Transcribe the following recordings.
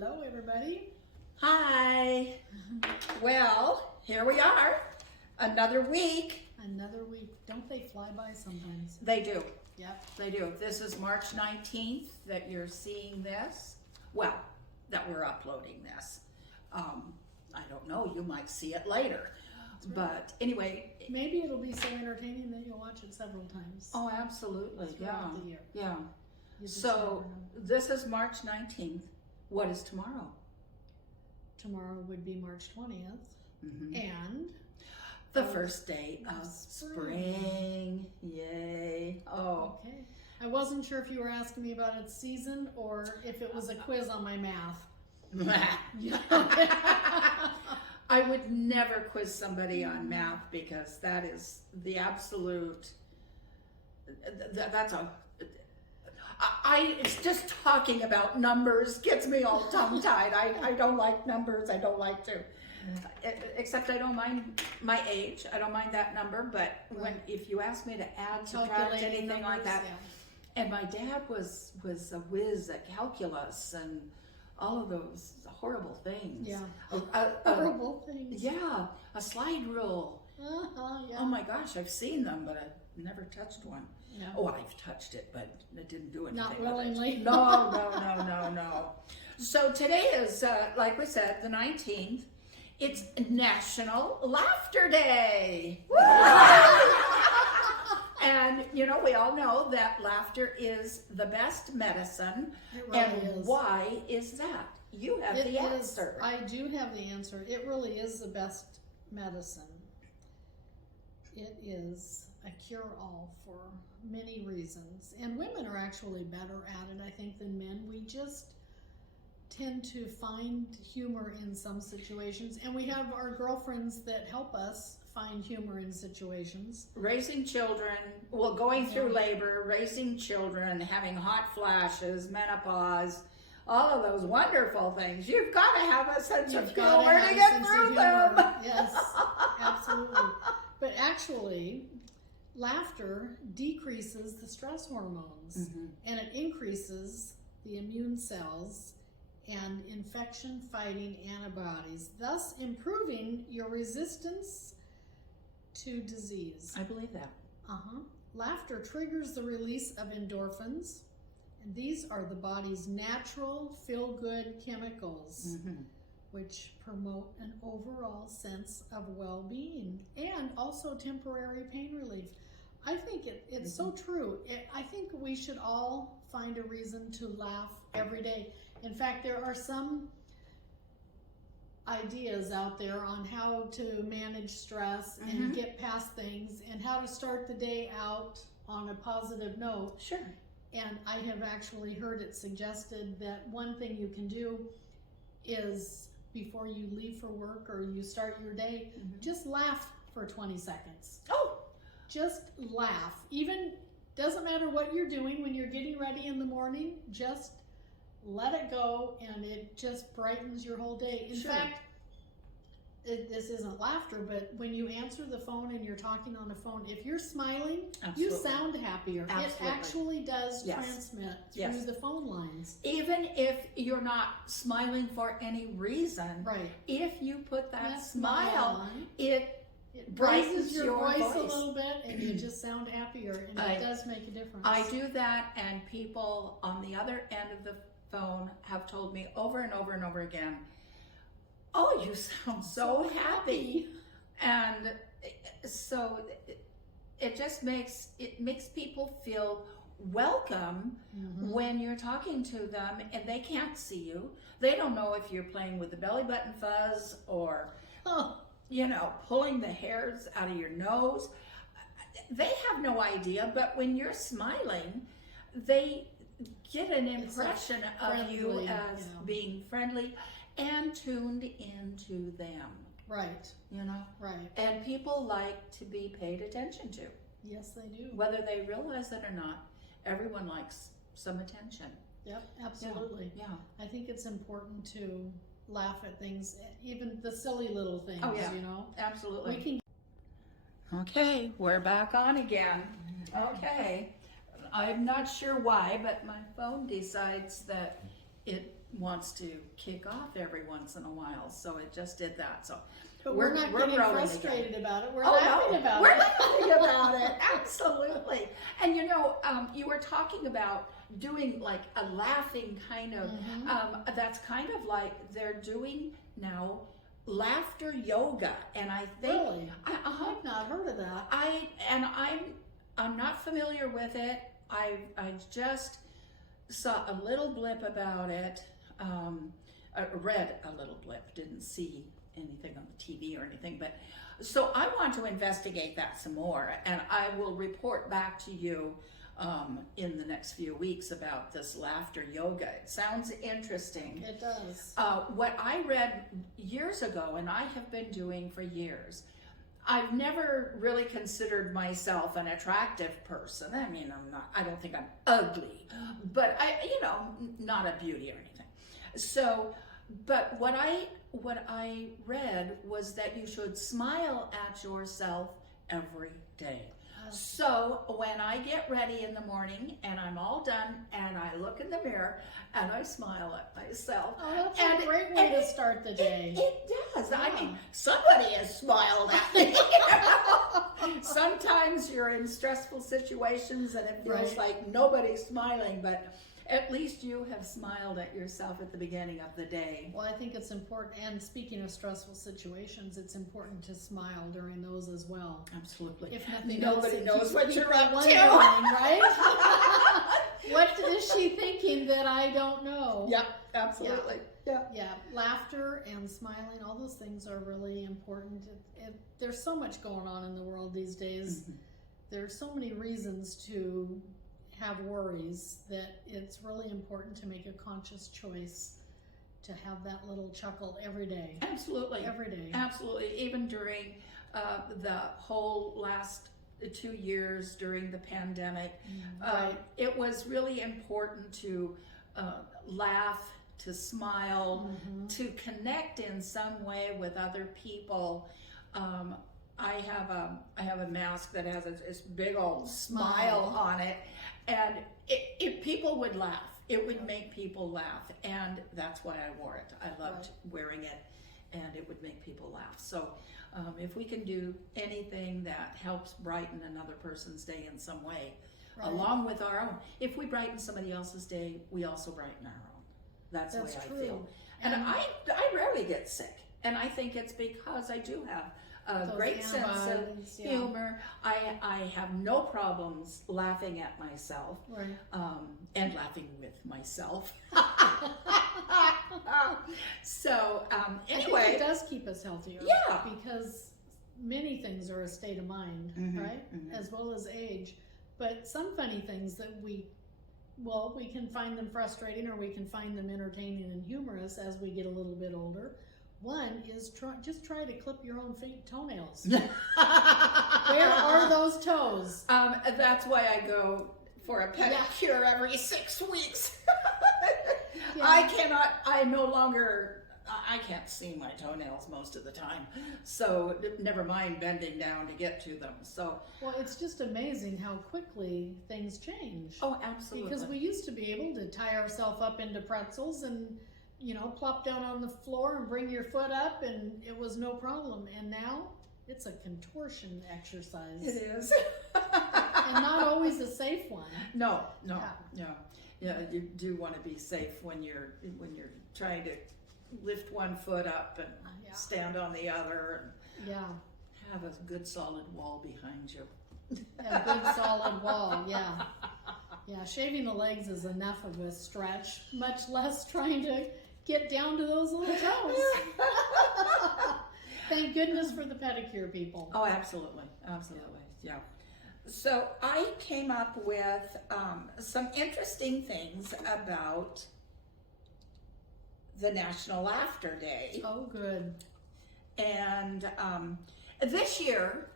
Hello, everybody. Hi. Well, here we are. Another week. Another week. Don't they fly by sometimes? They do. Yep. They do. This is March 19th that you're seeing this. Well, that we're uploading this. I don't know. You might see it later. Right. But anyway. Maybe it'll be so entertaining that you'll watch it several times. Oh, absolutely. Throughout the year. Yeah. You just So never know. this is March 19th. What is tomorrow? Tomorrow would be March 20th. Mm-hmm. And the first day of spring. Yay. Oh. okay. I wasn't sure if you were asking me about its season or if it was a quiz on my math. I would never quiz somebody on math because that is the absolute, that's a, it's just talking about numbers gets me all tongue-tied. I don't like numbers. I don't like to, except I don't mind my age. I don't mind that number, but if you ask me to add, subtract, anything like that, and my dad was a whiz at calculus and all of those horrible things. Yeah. Horrible things. Yeah. A slide rule. Yeah. Oh my gosh, I've seen them, but I've never touched one. Yeah. Oh, I've touched it, but it didn't do anything. Not willingly. With it. No. So today is, like we said, the 19th. It's National Laughter Day. And, you know, we all know that laughter is the best medicine. It really and is. Why is that? You have the answer. I do have the answer. It really is the best medicine. It is a cure-all for many reasons. And women are actually better at it, I think, than men. We just tend to find humor in some situations. And we have our girlfriends that help us find humor in situations. Raising children, well, going through labor, raising children, having hot flashes, menopause, all of those wonderful things. You've got to have a sense of humor to get through them. Yes, absolutely. But actually, laughter decreases the stress hormones and it increases the immune cells and infection-fighting antibodies, thus improving your resistance to disease. I believe that. Laughter triggers the release of endorphins, and these are the body's natural feel-good chemicals, which promote an overall sense of well-being and also temporary pain relief. I think it's so true. I think we should all find a reason to laugh every day. In fact, there are some ideas out there on how to manage stress and get past things and how to start the day out on a positive note. Sure. And I have actually heard it suggested that one thing you can do is before you leave for work or you start your day, just laugh for 20 seconds. Oh! Just laugh. Even, doesn't matter what you're doing when you're getting ready in the morning, just let it go and it just brightens your whole day. In fact, this isn't laughter, but when you answer the phone and you're talking on the phone, if you're smiling, you sound happier. It actually does transmit through the phone lines. Even if you're not smiling for any reason, if you put that smile on, it brightens your voice a little bit and you just sound happier, and it does make a difference. I do that, and people on the other end of the phone have told me over and over and over again, oh, you sound so happy. And so it just makes people feel welcome when you're talking to them and they can't see you. They don't know if you're playing with the belly button fuzz or, you know, pulling the hairs out of your nose. They have no idea, but when you're smiling, they get an impression of you as being friendly and tuned into them. Right. You know? Right. And people like to be paid attention to. Yes, they do. Whether they realize it or not, everyone likes some attention. Yep, absolutely. Yeah. I think it's important to laugh at things, even the silly little things, you know? Absolutely. Okay, we're back on again. Okay. I'm not sure why, but my phone decides that it wants to kick off every once in a while, so it just did that. So But we're not getting growing frustrated again. about it. We're Oh, laughing no, about we're it. laughing about it. Absolutely. And you know, you were talking about doing like a laughing kind of, that's kind of like they're doing now laughter yoga. And I think, Really? I've not heard of that. I'm not familiar with it. I just saw a little blip about it. I read a little blip, didn't see anything on the TV or anything, but so I want to investigate that some more, and I will report back to you in the next few weeks about this laughter yoga. It sounds interesting. It does. What I read years ago, and I have been doing for years, I've never really considered myself an attractive person. I mean, I don't think I'm ugly, but not a beauty or anything. So, but what I read was that you should smile at yourself every day. So when I get ready in the morning and I'm all done and I look in the mirror and I smile at myself. Oh, that's a great way to start the day. It does. Yeah. I mean, somebody has smiled at me. Sometimes you're in stressful situations and it feels like nobody's smiling, but at least you have smiled at yourself at the beginning of the day. Well, I think it's important, and speaking of stressful situations, it's important to smile during those as well. Absolutely. If nothing Nobody else, knows what you're up to. Right? What is she thinking that I don't know? Yep, absolutely. Yeah, laughter and smiling, all those things are really important. There's so much going on in the world these days. Mm-hmm. There's so many reasons to have worries that it's really important to make a conscious choice to have that little chuckle every day. Absolutely. Every day. Absolutely. Even during the whole last 2 years during the pandemic, it was really important to laugh, to smile, to connect in some way with other people. I have a mask that has this big old smile on it, and if people would laugh, it would make people laugh, and that's why I wore it. I loved wearing it, and it would make people laugh. So if we can do anything that helps brighten another person's day in some way, along with our own, if we brighten somebody else's day, we also brighten our own. That's the way I feel. And I rarely get sick, and I think it's because I do have a great sense of humor. I have no problems laughing at myself, and laughing with myself. So anyway, I think it does keep us healthier. Yeah, because many things are a state of mind, right? As well as age. But some funny things that we can find them frustrating, or we can find them entertaining and humorous as we get a little bit older. One is just try to clip your own toenails. Where are those toes? That's why I go for a pedicure every 6 weeks. I can't see my toenails most of the time, so never mind bending down to get to them. So, well, it's just amazing how quickly things change. Oh, absolutely. Because we used to be able to tie ourselves up into pretzels and plop down on the floor and bring your foot up, and it was no problem. And now it's a contortion exercise. It is. And not always a safe one. No. Yeah, you do want to be safe when you're trying to lift one foot up and stand on the other. And have a good solid wall behind you. A good solid wall, yeah. Yeah, shaving the legs is enough of a stretch, much less trying to get down to those little toes. Thank goodness for the pedicure people. Oh, absolutely. Yeah. So I came up with some interesting things about the National Laughter Day. Oh, good. And this year,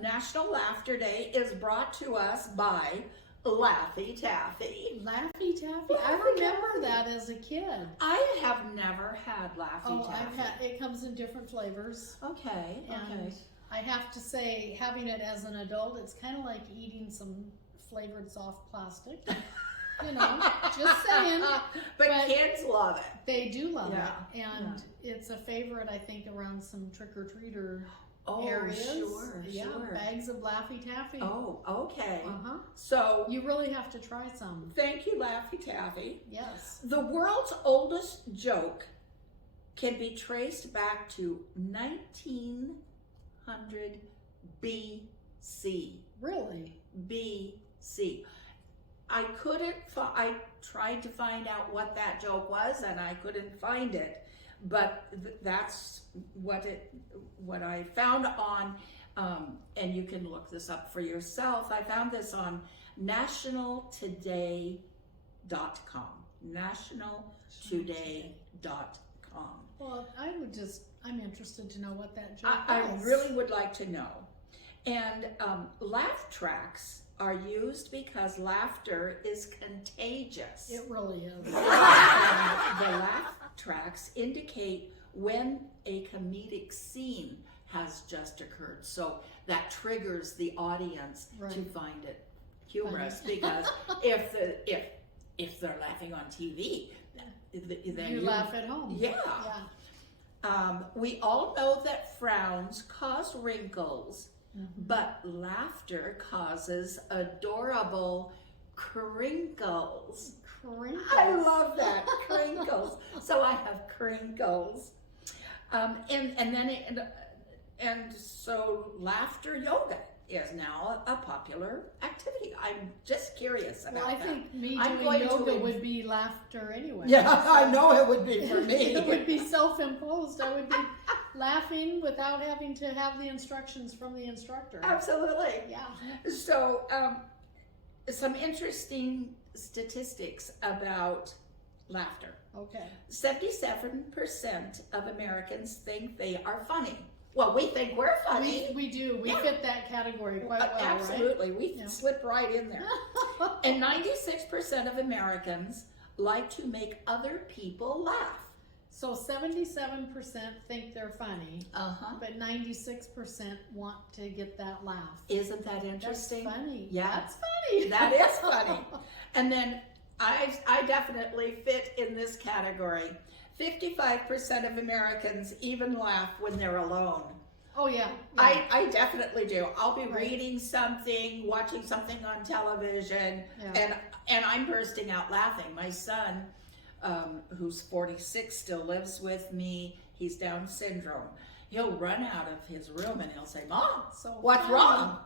National Laughter Day is brought to us by Laffy Taffy. Laffy Taffy? I remember that as a kid. I have never had Laffy Taffy. It comes in different flavors. Okay. I have to say, having it as an adult, it's kind of like eating some flavored soft plastic. You know, just saying. But kids love it. They do love Yeah, it. And it's a favorite, I think, around some trick-or-treater Oh, areas. sure, Yeah, sure. bags of Laffy Taffy. Oh, okay. Uh-huh. So, You really have to try some. thank you, Laffy Taffy. Yes. The world's oldest joke can be traced back to 1900 BC. Really? BC. I tried to find out what that joke was, and I couldn't find it. But that's what I found on, and you can look this up for yourself. I found this on nationaltoday.com. Nationaltoday.com. Well, I'm interested to know what that joke I is. really would like to know. And laugh tracks are used because laughter is contagious. It really is. The laugh tracks indicate when a comedic scene has just occurred. So that triggers the audience to Right. find it humorous, Funny. because if they're laughing on TV, then You laugh at home. Yeah. Yeah. We all know that frowns cause wrinkles, but laughter causes adorable crinkles. Crinkles. I love that, crinkles. So I have crinkles, and so laughter yoga is now a popular activity. I'm just curious about Well, I that. think me I'm doing going to yoga in- would be laughter anyway. Yeah, I know it would be for me. It would be self-imposed. I would be laughing without having to have the instructions from the instructor. Absolutely. Yeah. So, some interesting statistics about laughter. Okay. 77% of Americans think they are funny. Well, we think we're funny. We do. We Yeah. fit that category quite well, Absolutely. We Yeah. slip right in there. right? And 96% of Americans like to make other people laugh. So 77% think they're funny, Uh-huh. but 96% want to get that laugh. Isn't that That's interesting? funny. Yeah. That's funny. That is funny. And then I definitely fit in this category. 55% of Americans even laugh when they're alone. Oh, yeah. I definitely do. I'll be Right. reading something, watching something on television, Yeah. and I'm bursting out laughing. My son, who's 46, still lives with me. He's Down syndrome. He'll run out of his room and he'll say, "Mom, So what's funny. wrong?"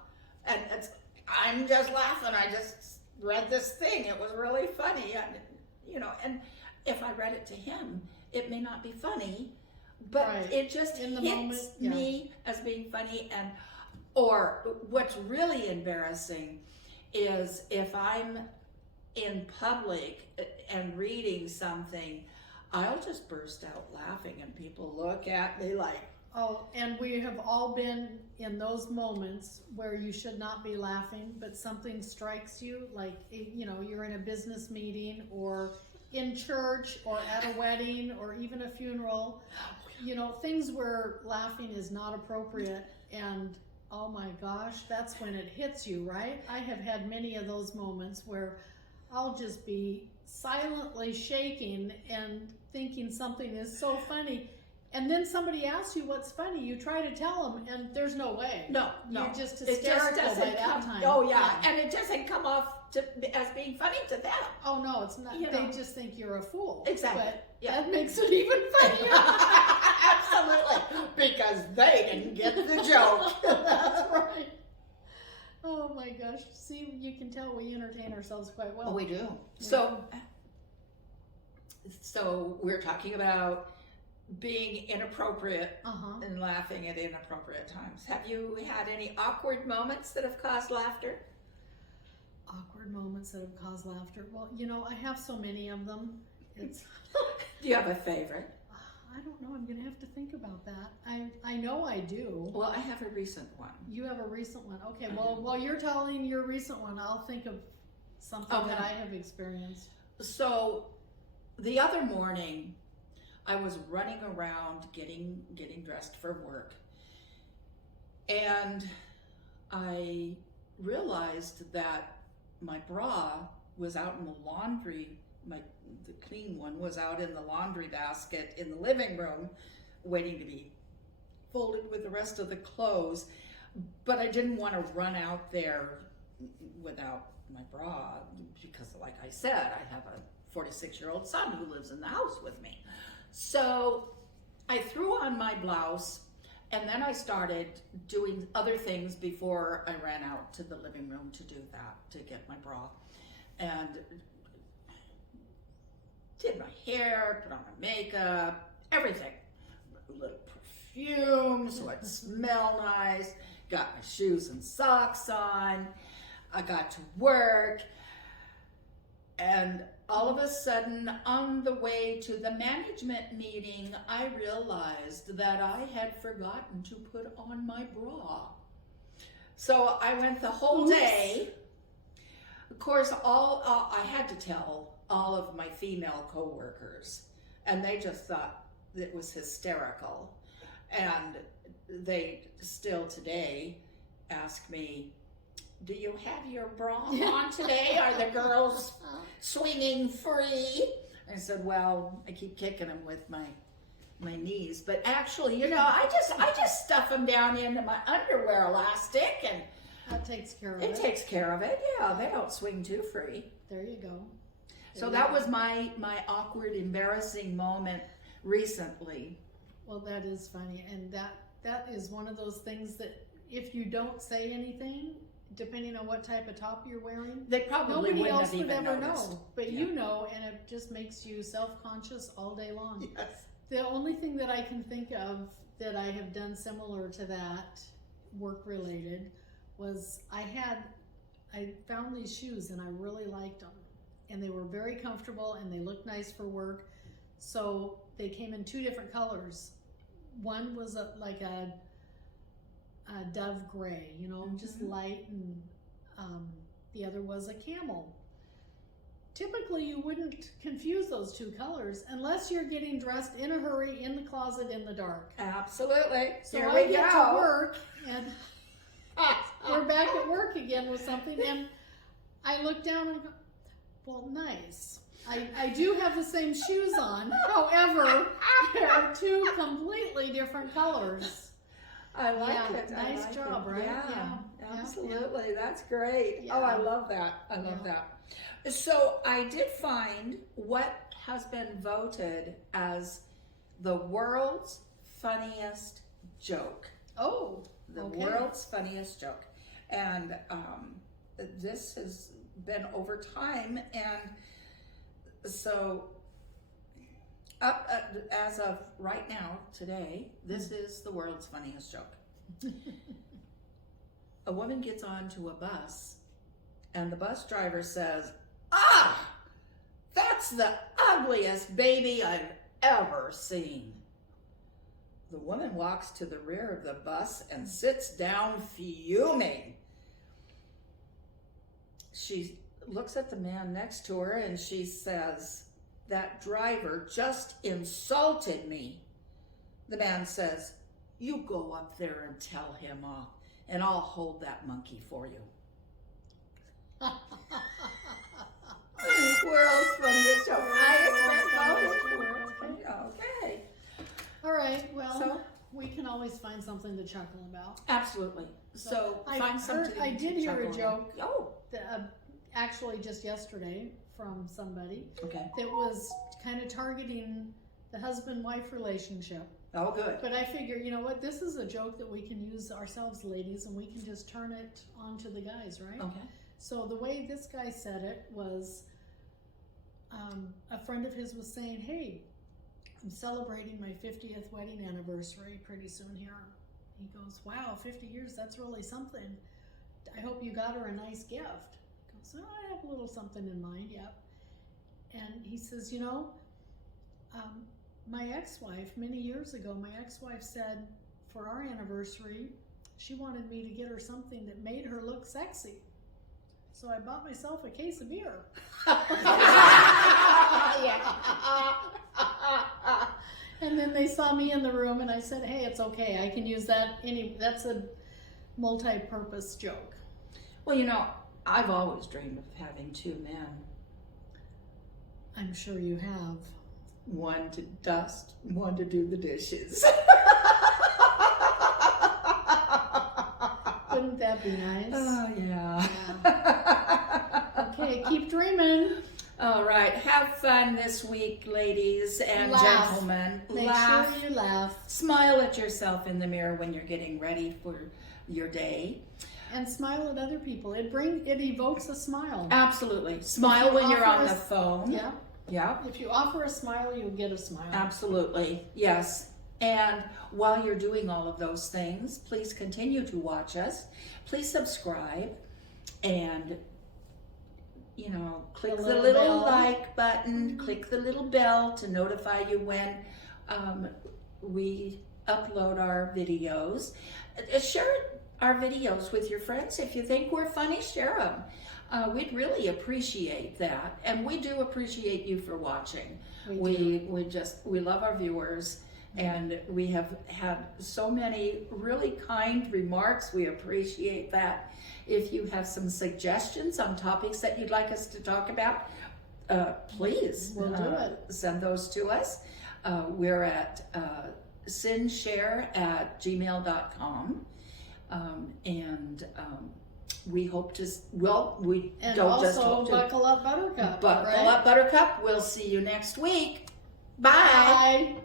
And I'm just laughing. I just read this thing. It was really funny, and and if I read it to him, it may not be funny, but Right. it just In the hits moment, yeah. me as being funny. Or what's really embarrassing is if I'm in public and reading something, I'll just burst out laughing and people look at me like, Oh, and we have all been in those moments where you should not be laughing, but something strikes you, like, you're in a business meeting or in church or at a wedding or even a funeral, things where laughing is not appropriate, and oh my gosh, that's when it hits you, right? I have had many of those moments where I'll just be silently shaking and thinking something is so funny. And then somebody asks you what's funny, you try to tell them, and there's no way. no. You're just It hysterical just by doesn't that come. time. Oh yeah, and it doesn't come off as being funny to them. Oh no, it's not. You They know. just think you're a fool. Exactly. But Yeah. that makes it even funnier. Absolutely, because they didn't get the joke. That's right. Oh my gosh. See, you can tell we entertain ourselves quite well. Oh, we do. Yeah. So we're talking about being inappropriate Uh-huh. and laughing at inappropriate times. Have you had any awkward moments that have caused laughter? Awkward moments that have caused laughter. Well, I have so many of them. It's Do you have a favorite? I don't know. I'm going to have to think about that. I know I do. Well, I have a recent one. You have a recent one. Okay, I well, do. while you're telling your recent one, I'll think of something that Okay. I have experienced. So the other morning, I was running around getting dressed for work, and I realized that my bra was out in the laundry. The clean one was out in the laundry basket in the living room, waiting to be folded with the rest of the clothes. But I didn't want to run out there without my bra because, like I said, I have a 46-year-old son who lives in the house with me. So I threw on my blouse, and then I started doing other things before I ran out to the living room to do that, to get my bra. And did my hair, put on my makeup, everything. A little perfume so I'd smell nice. Got my shoes and socks on. I got to work. And all of a sudden, on the way to the management meeting, I realized that I had forgotten to put on my bra. So I went the whole day. Of course, I had to tell all of my female coworkers, and they just thought it was hysterical. And they still today ask me, do you have your bra on today? Are the girls swinging free? I said, well, I keep kicking them with my knees, but actually, I just stuff them down into my underwear elastic, and that takes care of it. It takes care of it. Yeah, they don't swing too free. There you go. So that was my awkward, embarrassing moment recently. Well, that is funny, and that is one of those things that if you don't say anything, depending on what type of top you're wearing, they probably nobody else have would even ever noticed. know. But you know, and it just makes you self-conscious all day long. Yes. The only thing that I can think of that I have done similar to that, work-related, was I found these shoes and I really liked them. And they were very comfortable and they looked nice for work. So they came in 2 different colors. One was like a dove gray, just light, and the other was a camel. Typically, you wouldn't confuse those 2 colors unless you're getting dressed in a hurry in the closet in the dark. Absolutely. So Here I we get go. to work, and we're back at work again with something, and I look down and go, well, nice. I do have the same shoes on. However, there are 2 completely different colors. I like it. Nice job, right? Yeah, Yeah. absolutely. That's great. Yeah. Oh, I love that. I love that. So I did find what has been voted as the world's funniest joke. Oh, The okay. world's funniest joke. And this has been over time, and so as of right now, today, this is the world's funniest joke. A woman gets onto a bus, and the bus driver says, that's the ugliest baby I've ever seen. The woman walks to the rear of the bus and sits down fuming. She looks at the man next to her and she says, that driver just insulted me. The man says, you go up there and tell him off, and I'll hold that monkey for you. World's funniest joke. Okay. All right, well, So? we can always find something to chuckle about. Absolutely. So find something. I did to hear a chuckle joke. about. Oh, Actually just yesterday from somebody okay. that was kind of targeting the husband-wife relationship. Oh, good. But I figure, you know what, this is a joke that we can use ourselves, ladies, and we can just turn it on to the guys, right? Okay. So the way this guy said it was, a friend of his was saying, hey, I'm celebrating my 50th wedding anniversary pretty soon here. He goes, wow, 50 years, that's really something. I hope you got her a nice gift. He goes, oh, I have a little something in mind, yep. And he says, my ex-wife, many years ago, my ex-wife said for our anniversary, she wanted me to get her something that made her look sexy. So I bought myself a case of beer. And then they saw me in the room and I said, hey, it's okay. I can use that. That's a multi-purpose joke. Well, I've always dreamed of having 2 men. I'm sure you have. One to dust, one to do the dishes. Wouldn't that be nice? Oh, yeah. Okay, keep dreaming. All right. Have fun this week, ladies and Laugh. gentlemen. Make Laugh. sure you laugh. Smile at yourself in the mirror when you're getting ready for your day. And smile at other people. It evokes a smile. Absolutely. Smile when you're on the phone. Yeah. Yeah. If you offer a smile, you'll get a smile. Absolutely. Yes. And while you're doing all of those things, please continue to watch us. Please subscribe and, you know, click the little like button, click the little bell to notify you when we upload our videos. Share our videos with your friends. If you think we're funny, share them. We'd really appreciate that, and we do appreciate you for watching. We love our viewers, and we have had so many really kind remarks. We appreciate that. If you have some suggestions on topics that you'd like us to talk about, please We'll do it. Send those to us. We're at sinshare@gmail.com. We hope to, we And don't just also hope to. buckle up, Buttercup. Buckle right? up, Buttercup. We'll see you next week. Bye. Bye.